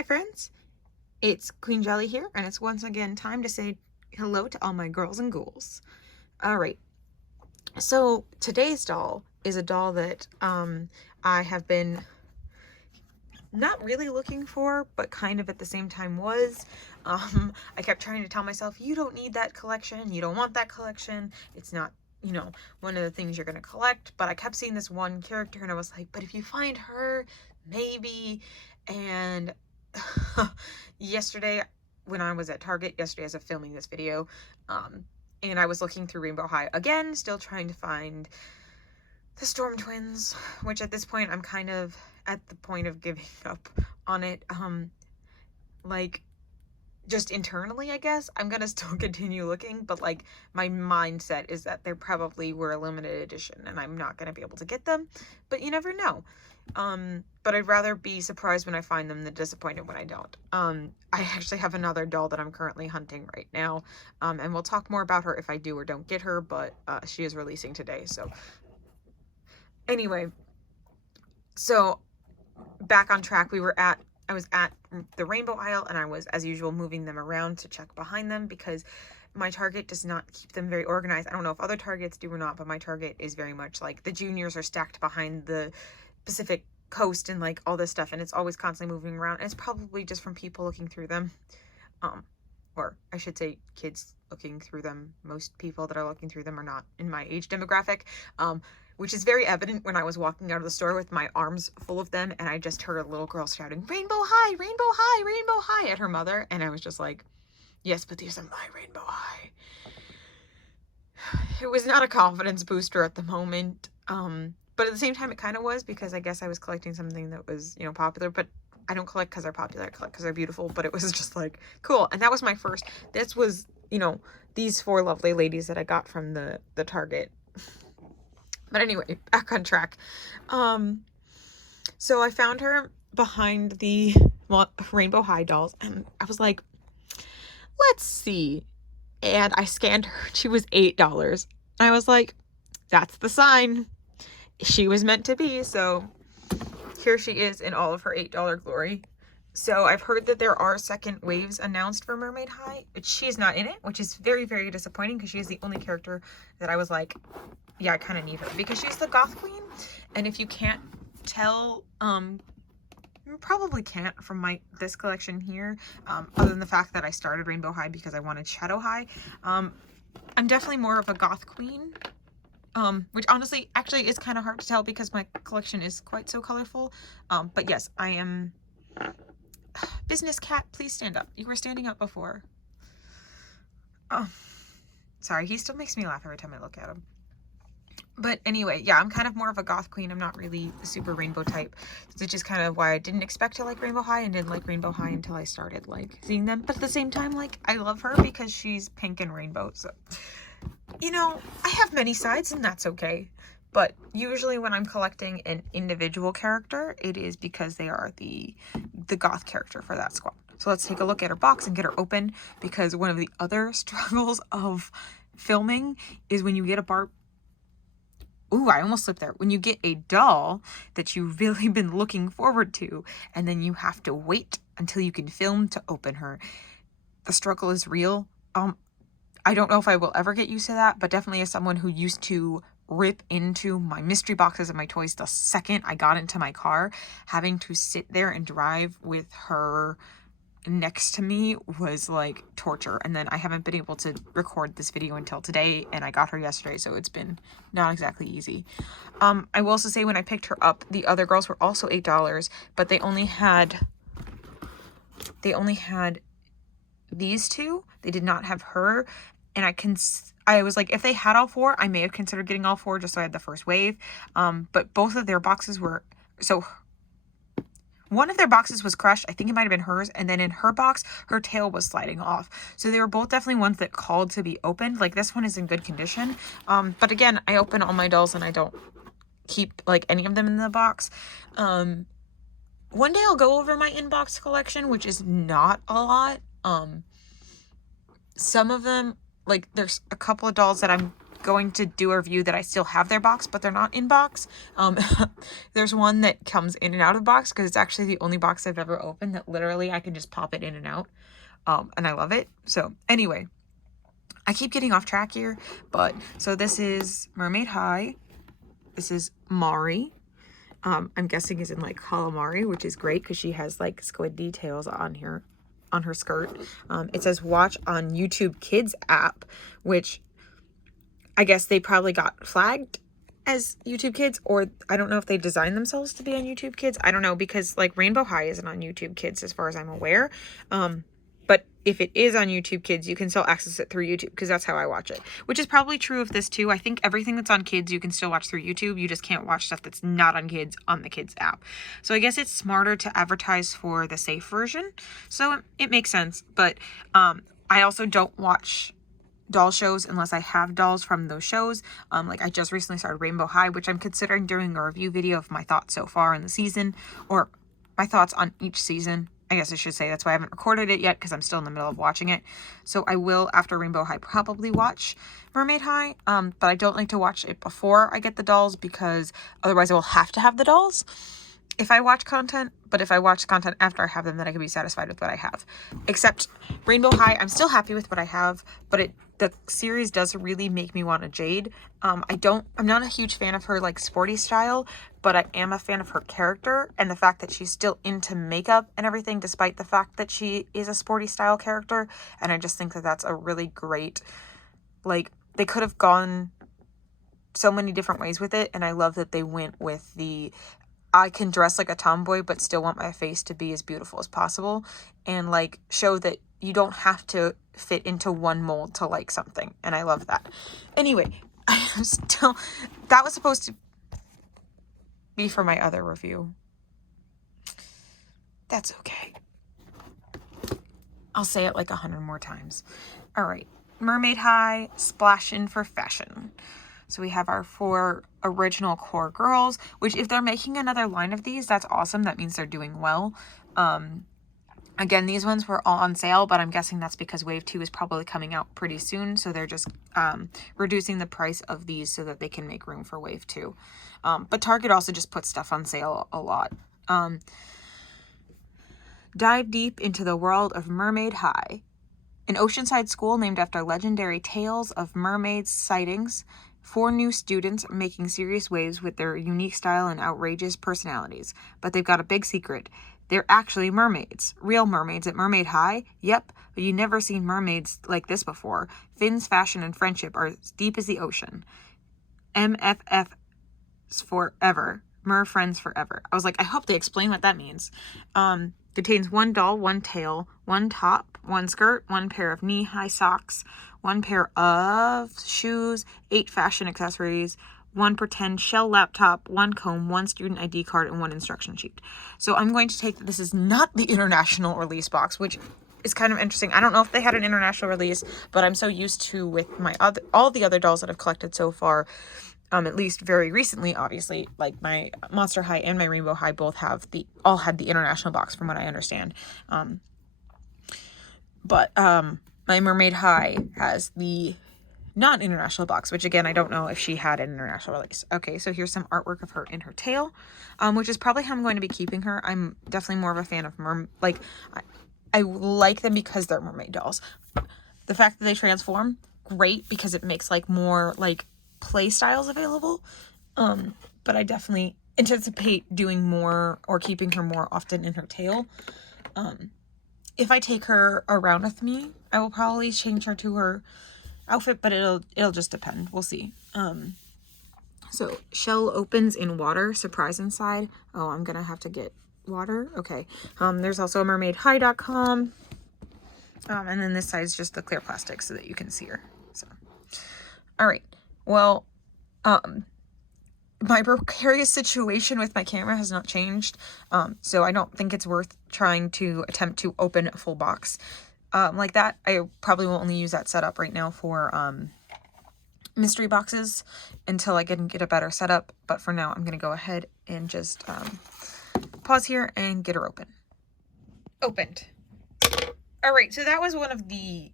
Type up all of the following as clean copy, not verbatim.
Hi friends, it's Queen Jelly here, and it's once again time to say hello to all my girls and ghouls. Alright, so today's doll is a doll that I have been not really looking for, but kind of at the same time was. I kept trying to tell myself, you don't need that collection, you don't want that collection, it's not, you know, one of the things you're gonna collect. But I kept seeing this one character and I was like, but if you find her, maybe. And yesterday when I was at Target, yesterday as of filming this video, and I was looking through Rainbow High again, still trying to find the Storm Twins, which at this point I'm kind of at the point of giving up on it. Like, just internally, I guess I'm gonna still continue looking, but like my mindset is that they probably were a limited edition and I'm not gonna be able to get them, but you never know. But I'd rather be surprised when I find them than disappointed when I don't. I actually have another doll that I'm currently hunting right now, and we'll talk more about her if I do or don't get her, but she is releasing today. So anyway, so back on track, I was at the rainbow aisle and I was, as usual, moving them around to check behind them because my Target does not keep them very organized. I don't know if other Targets do or not, but my Target is very much like the juniors are stacked behind the Pacific Coast and like all this stuff, and it's always constantly moving around, and it's probably just from people looking through them, or I should say kids looking through them. Most people that are looking through them are not in my age demographic, which is very evident when I was walking out of the store with my arms full of them and I just heard a little girl shouting, "Rainbow High, Rainbow High, Rainbow High," at her mother, and I was just like, yes, but these are my Rainbow High. It was not a confidence booster at the moment, but at the same time it kind of was, because I guess I was collecting something that was, you know, popular, but I don't collect because they're popular, I collect because they're beautiful. But it was just like, cool. And that was my first, this was, you know, these four lovely ladies that I got from the Target. But anyway, back on track. So I found her behind the Rainbow High dolls, and I was like, let's see. And I scanned her. She was $8. I was like, that's the sign. She was meant to be. So here she is in all of her $8 glory. So I've heard that there are second waves announced for Mermaid High, but she is not in it, which is very, very disappointing because she is the only character that I was like, yeah, I kind of need her, because she's the goth queen. And if you can't tell, you probably can't from this collection here, other than the fact that I started Rainbow High because I wanted Shadow High. I'm definitely more of a goth queen, which honestly actually is kind of hard to tell because my collection is quite so colorful. But yes, I am. Business cat, please stand up. You were standing up before. Oh, sorry, he still makes me laugh every time I look at him. But anyway, yeah, I'm kind of more of a goth queen. I'm not really a super rainbow type, which is kind of why I didn't expect to like Rainbow High and didn't like Rainbow High until I started like seeing them. But at the same time, like, I love her because she's pink and rainbow. So, you know, I have many sides and that's okay. But usually when I'm collecting an individual character, it is because they are the goth character for that squad. So let's take a look at her box and get her open, because one of the other struggles of filming is when you get a Ooh, I almost slipped there. When you get a doll that you've really been looking forward to, and then you have to wait until you can film to open her. The struggle is real. I don't know if I will ever get used to that, but definitely as someone who used to rip into my mystery boxes and my toys the second I got into my car, having to sit there and drive with her next to me was like torture. And then I haven't been able to record this video until today, and I got her yesterday, so it's been not exactly easy. I will also say, when I picked her up, the other girls were also $8, but they only had these two. They did not have her, and I was like, if they had all four, I may have considered getting all four just so I had the first wave. But both of their boxes were, so one of their boxes was crushed. I think it might have been hers. And then in her box, her tail was sliding off. So they were both definitely ones that called to be opened. Like, this one is in good condition. But again, I open all my dolls and I don't keep like any of them in the box. One day I'll go over my inbox collection, which is not a lot. Some of them, like, there's a couple of dolls that I'm going to do a review that I still have their box, but they're not in box. There's one that comes in and out of box because it's actually the only box I've ever opened that literally I can just pop it in and out. And I love it. So anyway, I keep getting off track here, but so this is Mermaid High. This is Mari. I'm guessing is in like calamari, which is great because she has like squid details on here, on her skirt. It says watch on YouTube Kids app, which I guess they probably got flagged as YouTube Kids, or I don't know if they designed themselves to be on YouTube Kids. I don't know, because like Rainbow High isn't on YouTube Kids as far as I'm aware. But if it is on YouTube Kids, you can still access it through YouTube, because that's how I watch it, which is probably true of this too. I think everything that's on Kids, you can still watch through YouTube. You just can't watch stuff that's not on Kids on the Kids app. So I guess it's smarter to advertise for the safe version. So it makes sense. But I also don't watch doll shows unless I have dolls from those shows. Like I just recently started Rainbow High, which I'm considering doing a review video of my thoughts so far in the season, or my thoughts on each season. I guess I should say. That's why I haven't recorded it yet, because I'm still in the middle of watching it. So I will, after Rainbow High, probably watch Mermaid High. But I don't like to watch it before I get the dolls, because otherwise I will have to have the dolls if I watch content. But if I watch content after I have them, then I can be satisfied with what I have. Except Rainbow High, I'm still happy with what I have, but the series does really make me want a Jade. I'm not a huge fan of her like sporty style, but I am a fan of her character and the fact that she's still into makeup and everything, despite the fact that she is a sporty style character. And I just think that that's a really great, like, they could have gone so many different ways with it. And I love that they went with the, I can dress like a tomboy, but still want my face to be as beautiful as possible, and like show that you don't have to fit into one mold to like something. And I love that. Anyway, that was supposed to be for my other review. That's okay. I'll say it like 100 more times. All right. Mermaid High, splash in for fashion. So we have our 4 original core girls, which if they're making another line of these, that's awesome. That means they're doing well. Again, these ones were all on sale, but I'm guessing that's because Wave 2 is probably coming out pretty soon. So they're just reducing the price of these so that they can make room for Wave 2. But Target also just puts stuff on sale a lot. Dive deep into the world of Mermaid High. An oceanside school named after legendary tales of mermaids sightings. 4 new students making serious waves with their unique style and outrageous personalities. But they've got a big secret. They're actually mermaids. Real mermaids at Mermaid High? Yep, but you've never seen mermaids like this before. Fins, fashion, and friendship are as deep as the ocean. MFF's forever. Mer friends forever. I was like, I hope they explain what that means. Contains 1 doll, 1 tail, 1 top, 1 skirt, 1 pair of knee-high socks, 1 pair of shoes, 8 fashion accessories, 1 pretend shell laptop, 1 comb, 1 student ID card, and 1 instruction sheet. So I'm going to take that this is not the international release box, which is kind of interesting. I don't know if they had an international release, but I'm so used to with my all the other dolls that I've collected so far, at least very recently, obviously, like my Monster High and my Rainbow High both all had the international box from what I understand. But my Mermaid High has the non-international box, which again, I don't know if she had an international release. Okay, so here's some artwork of her in her tail, which is probably how I'm going to be keeping her. I'm definitely more of a fan of I like them because they're mermaid dolls. The fact that they transform, great, because it makes like more like play styles available. But I definitely anticipate doing more or keeping her more often in her tail. If I take her around with me, I will probably change her to her outfit, but it'll just depend. We'll see. So shell opens in water, surprise inside. Oh, I'm gonna have to get water. Okay. There's also mermaidhigh.com. And then this side is just the clear plastic so that you can see her. So, all right. Well, my precarious situation with my camera has not changed. So I don't think it's worth trying to attempt to open a full box like that. I probably will only use that setup right now for mystery boxes until I can get a better setup. But for now, I'm going to go ahead and just pause here and get her opened. All right, so that was one of the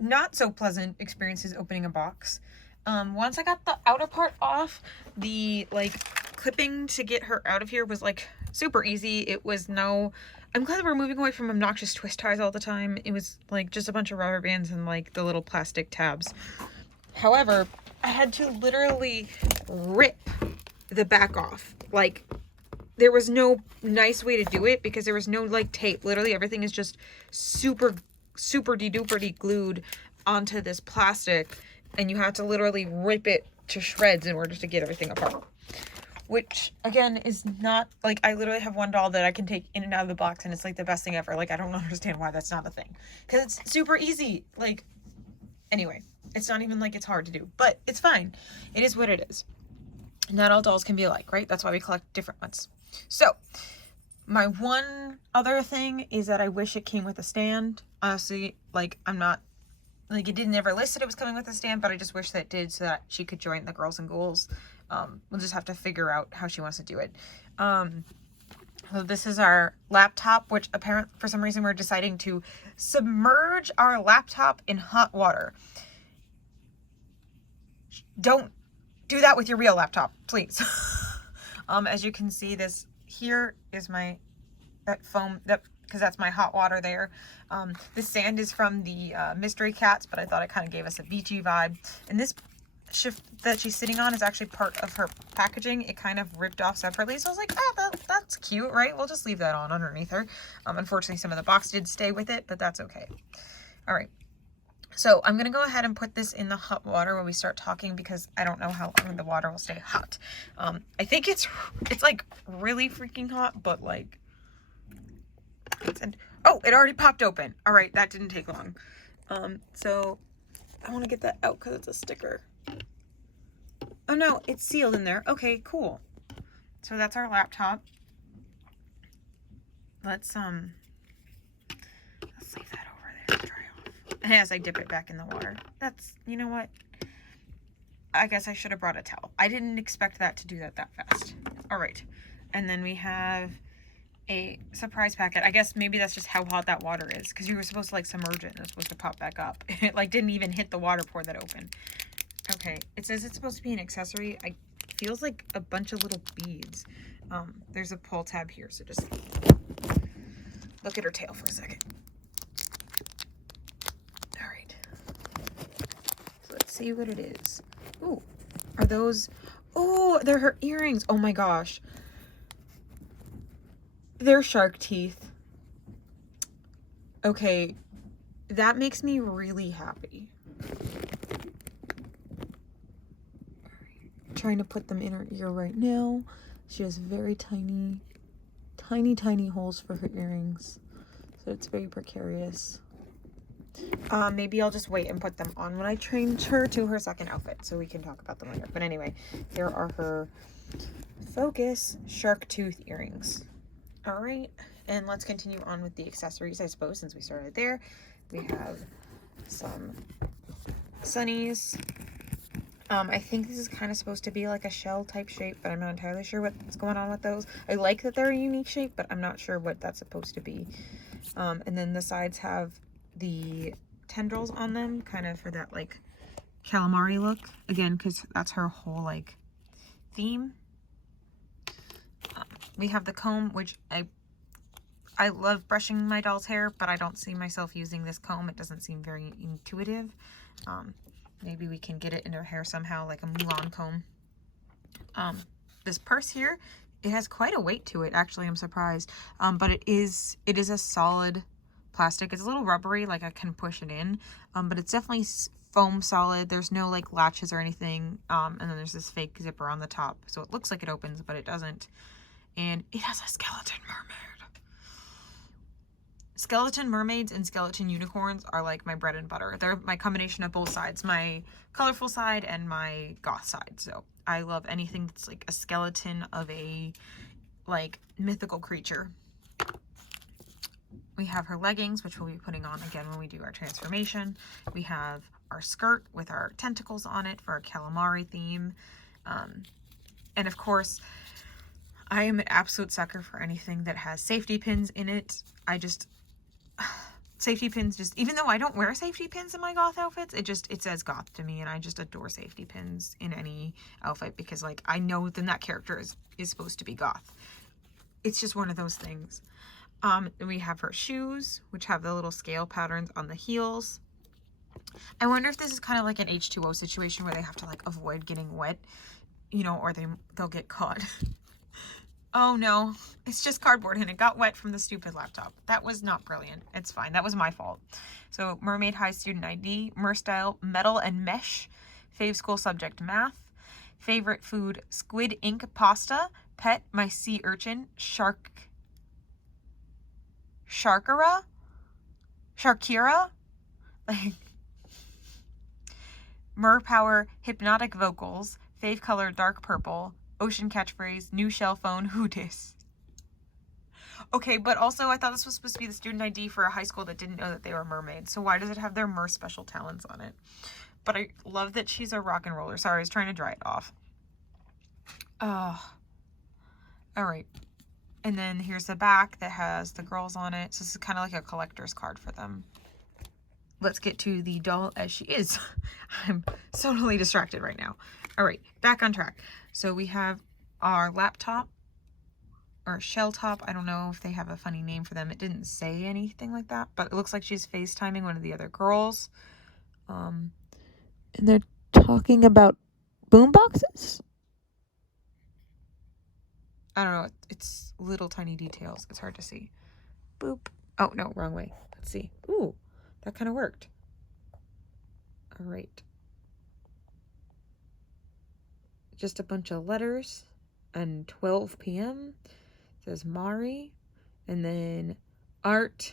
not so pleasant experiences opening a box. Once I got the outer part off, the like clipping to get her out of here was like super easy. It was no, I'm glad we're moving away from obnoxious twist ties all the time. It was like just a bunch of rubber bands and like the little plastic tabs. However, I had to literally rip the back off. Like, there was no nice way to do it because there was no like tape. Literally everything is just super de-duper glued onto this plastic, and you have to literally rip it to shreds in order to get everything apart. Which again is not like, I literally have one doll that I can take in and out of the box and it's like the best thing ever. Like, I don't understand why that's not a thing, because it's super easy. Like, anyway, it's not even like it's hard to do, but it's fine. It is what it is. Not all dolls can be alike, right? That's why we collect different ones. So my one other thing is that I wish it came with a stand. Honestly, like, I'm not, like, it didn't ever list that it was coming with a stand, but I just wish that it did so that she could join the girls and ghouls. We'll just have to figure out how she wants to do it. So this is our laptop, which apparently for some reason we're deciding to submerge our laptop in hot water. Don't do that with your real laptop, please. As you can see, this here is my, that foam, that, because that's my hot water there. This sand is from the Mystery Cats, but I thought it kind of gave us a beachy vibe. And this shift that she's sitting on is actually part of her packaging. It kind of ripped off separately, so I was like, oh, that's cute, right? We'll just leave that on underneath her. Unfortunately, some of the box did stay with it, but that's okay. All right. So I'm going to go ahead and put this in the hot water when we start talking, because I don't know how long the water will stay hot. I think it's like really freaking hot, but like, oh, it already popped open. All right, that didn't take long. So I want to get that out because it's a sticker. Oh no, it's sealed in there. Okay, cool. So that's our laptop. Let's leave that over there to dry off. And as I dip it back in the water. That's, you know what? I guess I should have brought a towel. I didn't expect that to do that fast. All right. And then we have a surprise packet. I guess maybe that's just how hot that water is, because you were supposed to like submerge it and it was supposed to pop back up. It like didn't even hit the water pour that opened. Okay, it says it's supposed to be an accessory. It feels like a bunch of little beads. There's a pull tab here, so just look at her tail for a second. All right. So let's see what it is. Ooh, are those? Oh, they're her earrings. Oh my gosh. They're shark teeth. Okay, that makes me really happy. Trying to put them in her ear right now. She has very tiny holes for her earrings, so it's very precarious. Maybe I'll just wait and put them on when I change her to her second outfit, so we can talk about them later. But anyway, here are her focus shark tooth earrings. All right, and let's continue on with the accessories, I suppose, since we started there. We have some sunnies. I think this is kind of supposed to be like a shell type shape, but I'm not entirely sure what's going on with those. I like that they're a unique shape, but I'm not sure what that's supposed to be. And then the sides have the tendrils on them, kind of for that like calamari look. Again, because that's her whole like theme. We have the comb, which I love brushing my doll's hair, but I don't see myself using this comb. It doesn't seem very intuitive. Maybe we can get it in her hair somehow, like a Mulan comb. This purse here, it has quite a weight to it, actually. I'm surprised. But it is a solid plastic. It's a little rubbery, like I can push it in. But it's definitely foam solid. There's no like latches or anything. And then there's this fake zipper on the top. So it looks like it opens, but it doesn't. And it has a skeleton mermaid. Skeleton mermaids and skeleton unicorns are like my bread and butter. They're my combination of both sides, my colorful side and my goth side. So I love anything that's like a skeleton of a like mythical creature. We have her leggings, which we'll be putting on again when we do our transformation. We have our skirt with our tentacles on it for our calamari theme. And of course, I am an absolute sucker for anything that has safety pins in it. safety pins just, even though I don't wear safety pins in my goth outfits, it says goth to me, and I just adore safety pins in any outfit because, like, I know then that character is supposed to be goth. It's just one of those things. We have her shoes, which have the little scale patterns on the heels. I wonder if this is kind of like an H2O situation where they have to, like, avoid getting wet, you know, or they'll get caught. Oh no, it's just cardboard and it got wet from the stupid laptop. That was not brilliant. It's fine. That was my fault. So Mermaid High student ID, Mer style, metal and mesh, fave school subject math, favorite food squid ink pasta, pet my sea urchin, Sharkira, like Mer power hypnotic vocals, fave color dark purple, ocean catchphrase, new shell phone, who dis? Okay, but also I thought this was supposed to be the student ID for a high school that didn't know that they were mermaids. So why does it have their mer special talents on it? But I love that she's a rock and roller. Sorry, I was trying to dry it off. All right. And then here's the back that has the girls on it. So this is kind of like a collector's card for them. Let's get to the doll as she is. I'm so totally distracted right now. All right, back on track. So we have our laptop or shell top. I don't know if they have a funny name for them. It didn't say anything like that, but it looks like she's FaceTiming one of the other girls. And they're talking about boom boxes. I don't know. It's little tiny details. It's hard to see. Boop. Oh, no, wrong way. Let's see. Ooh, that kind of worked. All right. Just a bunch of letters and 12 p.m. It says Mari, and then art.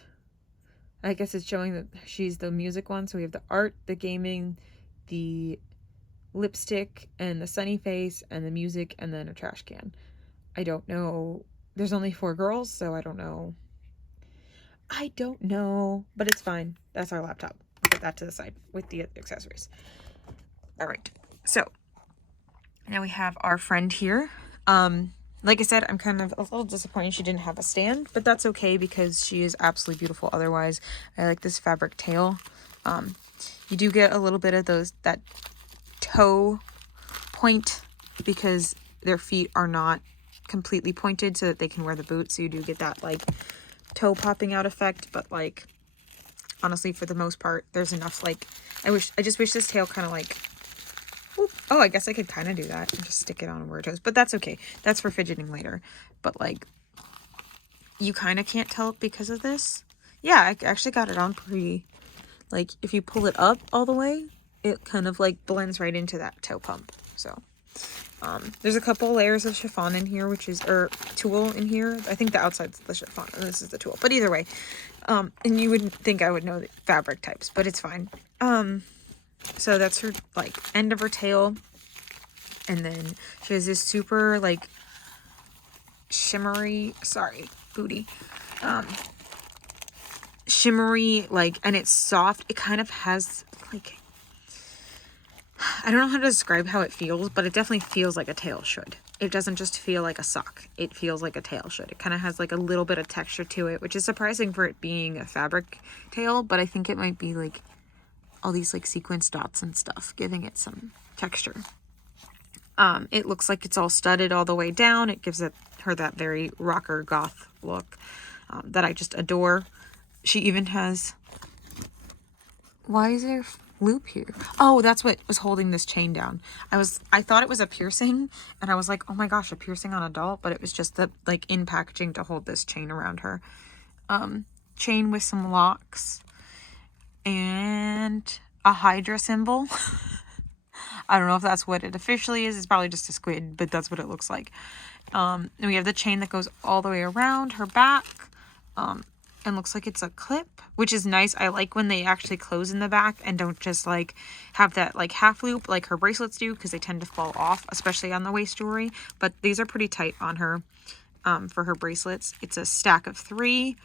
I guess it's showing that she's the music one. So we have the art, the gaming, the lipstick, and the sunny face, and the music, and then a trash can. I don't know. There's only 4 girls, so I don't know. But it's fine. That's our laptop. I'll put that to the side with the accessories. All right. So now we have our friend here. Like I said, I'm kind of a little disappointed she didn't have a stand, but that's okay because she is absolutely beautiful otherwise. I like this fabric tail. You do get a little bit of that toe point because their feet are not completely pointed so that they can wear the boots. So you do get that like toe popping out effect, but like honestly for the most part there's enough. Like I just wish this tail kind of like, whoop. Oh, I guess I could kind of do that and just stick it on where it goes, but that's okay. That's for fidgeting later. But like you kind of can't tell it because of this. Yeah, I actually got it on pretty, like if you pull it up all the way it kind of like blends right into that toe pump. So there's a couple layers of chiffon in here, or tulle in here. I think the outside's the chiffon and this is the tulle, but either way, and you wouldn't think I would know the fabric types, but it's fine. So that's her like end of her tail, and then she has this super like shimmery shimmery, like, and it's soft. It kind of has like, I don't know how to describe how it feels, but it definitely feels like a tail should. It doesn't just feel like a sock. It feels like a tail should. It kind of has like a little bit of texture to it, which is surprising for it being a fabric tail, but I think it might be like all these like sequence dots and stuff giving it some texture. It looks like it's all studded all the way down. It gives her that very rocker goth look that I just adore. She even has, why is there loop here? Oh, that's what was holding this chain down. I thought it was a piercing and I was like, oh my gosh, a piercing on a doll, but it was just the like in packaging to hold this chain around her. Chain with some locks and a Hydra symbol. I don't know if that's what it officially is. It's probably just a squid, but that's what it looks like. And we have the chain that goes all the way around her back. And looks like it's a clip, which is nice. I like when they actually close in the back and don't just like have that like half loop like her bracelets do, because they tend to fall off, especially on the waist jewelry. But these are pretty tight on her for her bracelets. It's a stack of 3.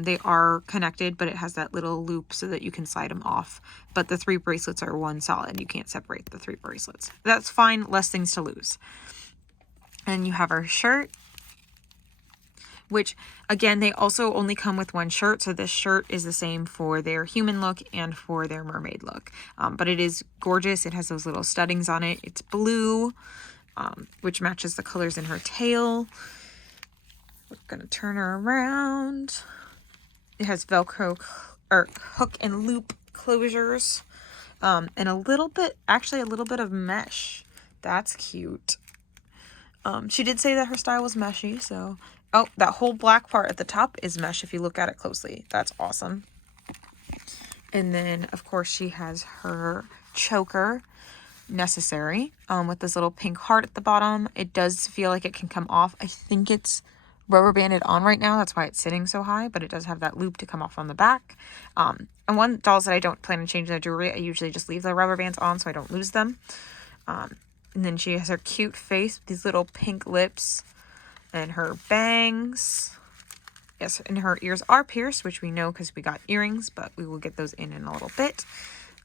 They are connected, but it has that little loop so that you can slide them off. But the 3 bracelets are one solid. You can't separate the 3 bracelets. That's fine. Less things to lose. And you have our shirt, which again, they also only come with one shirt. So this shirt is the same for their human look and for their mermaid look. But it is gorgeous. It has those little studdings on it. It's blue, which matches the colors in her tail. We're gonna turn her around. It has Velcro or hook and loop closures, and a little bit of mesh. That's cute. She did say that her style was meshy, so... Oh, that whole black part at the top is mesh if you look at it closely. That's awesome. And then, of course, she has her choker, Accessory, with this little pink heart at the bottom. It does feel like it can come off. I think it's rubber banded on right now. That's why it's sitting so high, but it does have that loop to come off on the back. And one dolls that I don't plan on changing the jewelry, I usually just leave the rubber bands on so I don't lose them. And then she has her cute face with these little pink lips and her bangs. Yes, and her ears are pierced, which we know because we got earrings, but we will get those in a little bit.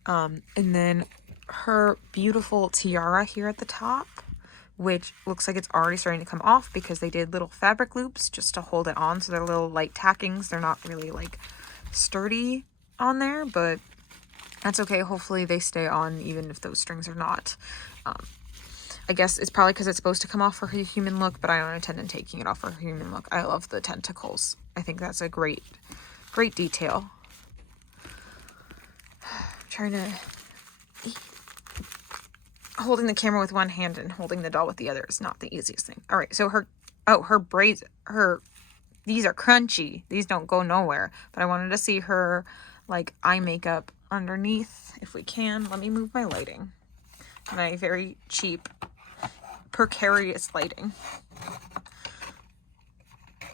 And then her beautiful tiara here at the top, which looks like it's already starting to come off because they did little fabric loops just to hold it on. So they're little light tackings. They're not really like sturdy on there, but that's okay. Hopefully they stay on even if those strings are not. I guess it's probably because it's supposed to come off for her human look, but I don't intend on taking it off for her human look. I love the tentacles. I think that's a great detail. I'm trying to... Holding the camera with one hand and holding the doll with the other is not the easiest thing. All right, so her braids, these are crunchy. These don't go nowhere. But I wanted to see her, like, eye makeup underneath, if we can. Let me move my lighting. My very cheap, precarious lighting.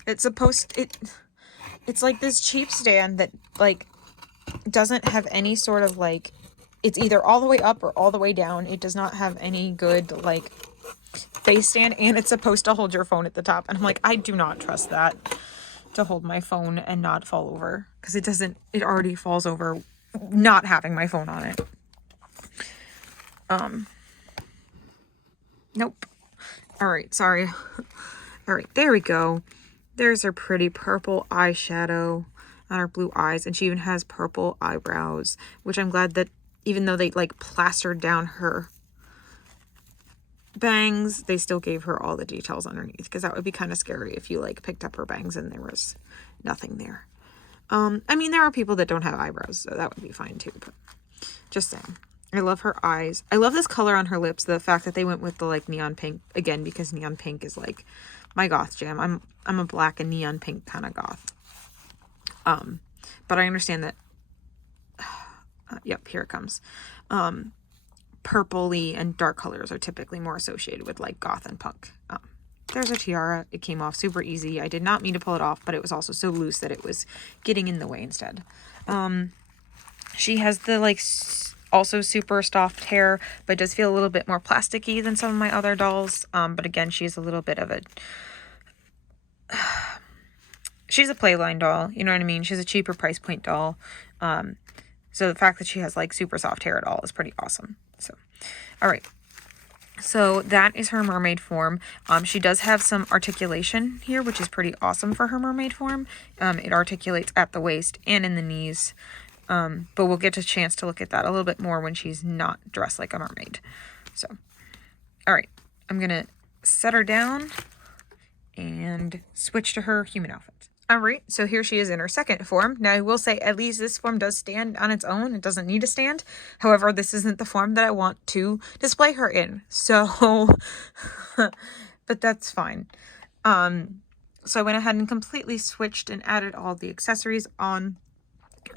It's like this cheap stand that, like, doesn't have any sort of, like, it's either all the way up or all the way down. It does not have any good, like, face stand, and it's supposed to hold your phone at the top. And I'm like, I do not trust that to hold my phone and not fall over, because it already falls over not having my phone on it. Nope. All right, sorry. All right, there we go. There's her pretty purple eyeshadow on her blue eyes, and she even has purple eyebrows, which I'm glad that even though they, like, plastered down her bangs, they still gave her all the details underneath, because that would be kind of scary if you, like, picked up her bangs and there was nothing there. I mean, there are people that don't have eyebrows, so that would be fine too, but just saying. I love her eyes. I love this color on her lips. The fact that they went with the, like, neon pink, again, because neon pink is, like, my goth jam. I'm a black and neon pink kind of goth. But I understand that, yep, here it comes. Purpley and dark colors are typically more associated with, like, goth and punk. There's a tiara. It came off super easy. I did not mean to pull it off, but it was also so loose that it was getting in the way instead. She has the, like, also super soft hair, but does feel a little bit more plasticky than some of my other dolls. But again, she's a little bit of a... she's a playline doll, you know what I mean? She's a cheaper price point doll. So the fact that she has, like, super soft hair at all is pretty awesome. So, all right. So that is her mermaid form. She does have some articulation here, which is pretty awesome for her mermaid form. It articulates at the waist and in the knees. But we'll get a chance to look at that a little bit more when she's not dressed like a mermaid. So, all right. I'm going to set her down and switch to her human outfit. All right, so here she is in her second form. Now, I will say at least this form does stand on its own. It doesn't need to stand. However, this isn't the form that I want to display her in. So, but that's fine. So I went ahead and completely switched and added all the accessories on.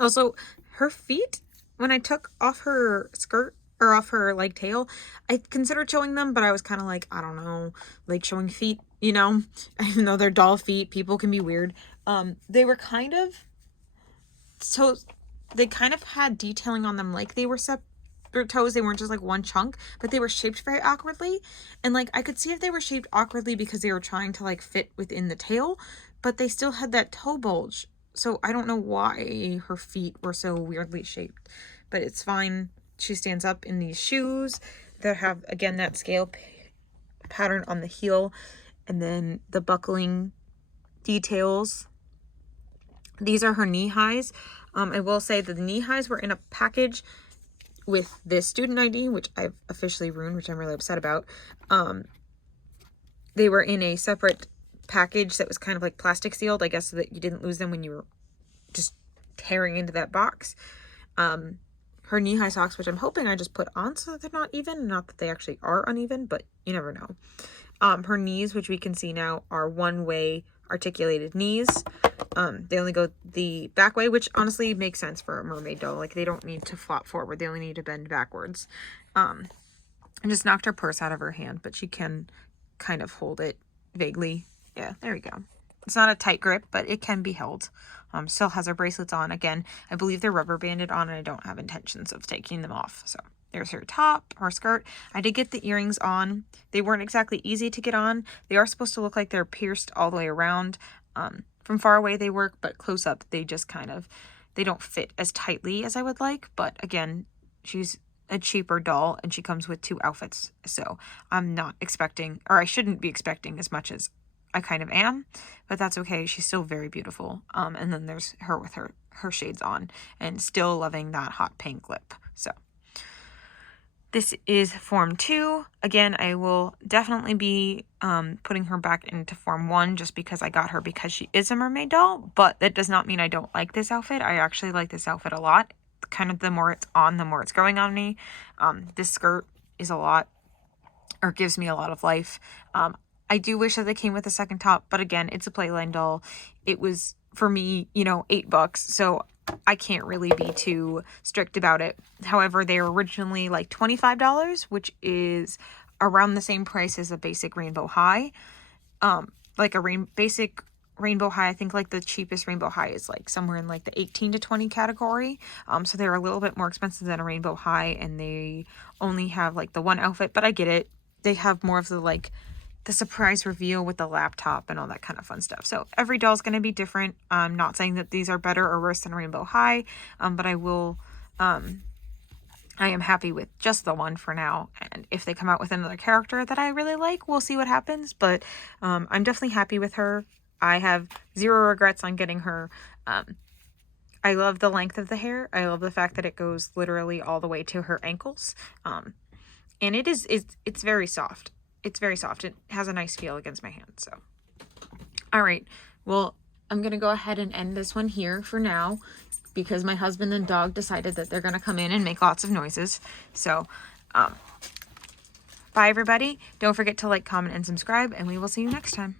Also, her feet, when I took off her skirt, or off her, like, tail, I considered showing them, but I was kind of like, I don't know, like, showing feet, you know, even though they're doll feet, people can be weird. They were kind of, so they kind of had detailing on them, like they were separate toes. They weren't just, like, one chunk, but they were shaped very awkwardly. And, like, I could see if they were shaped awkwardly because they were trying to, like, fit within the tail, but they still had that toe bulge. So I don't know why her feet were so weirdly shaped, but it's fine. She stands up in these shoes that have, again, that scale pattern on the heel, and then the buckling details. These are her knee highs. I will say that the knee highs were in a package with this student ID, which I've officially ruined, which I'm really upset about. They were in a separate package that was kind of like plastic sealed, I guess, so that you didn't lose them when you were just tearing into that box. Her knee-high socks, which I'm hoping I just put on so that they're not even, not that they actually are uneven, but you never know. Her knees, which we can see now, are one-way articulated knees. They only go the back way, which honestly makes sense for a mermaid doll. Like, they don't need to flop forward. They only need to bend backwards. I just knocked her purse out of her hand, but she can kind of hold it vaguely. Yeah, there we go. It's not a tight grip, but it can be held. Still has her bracelets on. Again, I believe they're rubber banded on, and I don't have intentions of taking them off. So there's her top, her skirt. I did get the earrings on. They weren't exactly easy to get on. They are supposed to look like they're pierced all the way around. From far away they work, but close up they just kind of, they don't fit as tightly as I would like. But again, she's a cheaper doll and she comes with 2 outfits. So I'm not expecting, or I shouldn't be expecting as much as I kind of am, but that's okay. She's still very beautiful. And then there's her with her shades on and still loving that hot pink lip. So this is form 2. Again, I will definitely be putting her back into form 1 just because I got her because she is a mermaid doll, but that does not mean I don't like this outfit. I actually like this outfit a lot. Kind of the more it's on, the more it's growing on me. This skirt is a lot, or gives me a lot of life. I do wish that they came with a second top, but again, it's a Playline doll. It was, for me, you know, $8, so I can't really be too strict about it. However, they were originally like $25, which is around the same price as a basic Rainbow High. Like a basic Rainbow High, I think like the cheapest Rainbow High is like somewhere in like the 18 to 20 category. So they're a little bit more expensive than a Rainbow High, and they only have like the one outfit, but I get it. They have more of the like the surprise reveal with the laptop and all that kind of fun stuff. So every doll is going to be different. I'm not saying that these are better or worse than Rainbow High, but I will, I am happy with just the one for now. And if they come out with another character that I really like, we'll see what happens. But I'm definitely happy with her. I have 0 regrets on getting her. I love the length of the hair. I love the fact that it goes literally all the way to her ankles. And it's very soft. It's very soft. It has a nice feel against my hand. So, all right. Well, I'm going to go ahead and end this one here for now because my husband and dog decided that they're going to come in and make lots of noises. So, bye everybody. Don't forget to like, comment, and subscribe, and we will see you next time.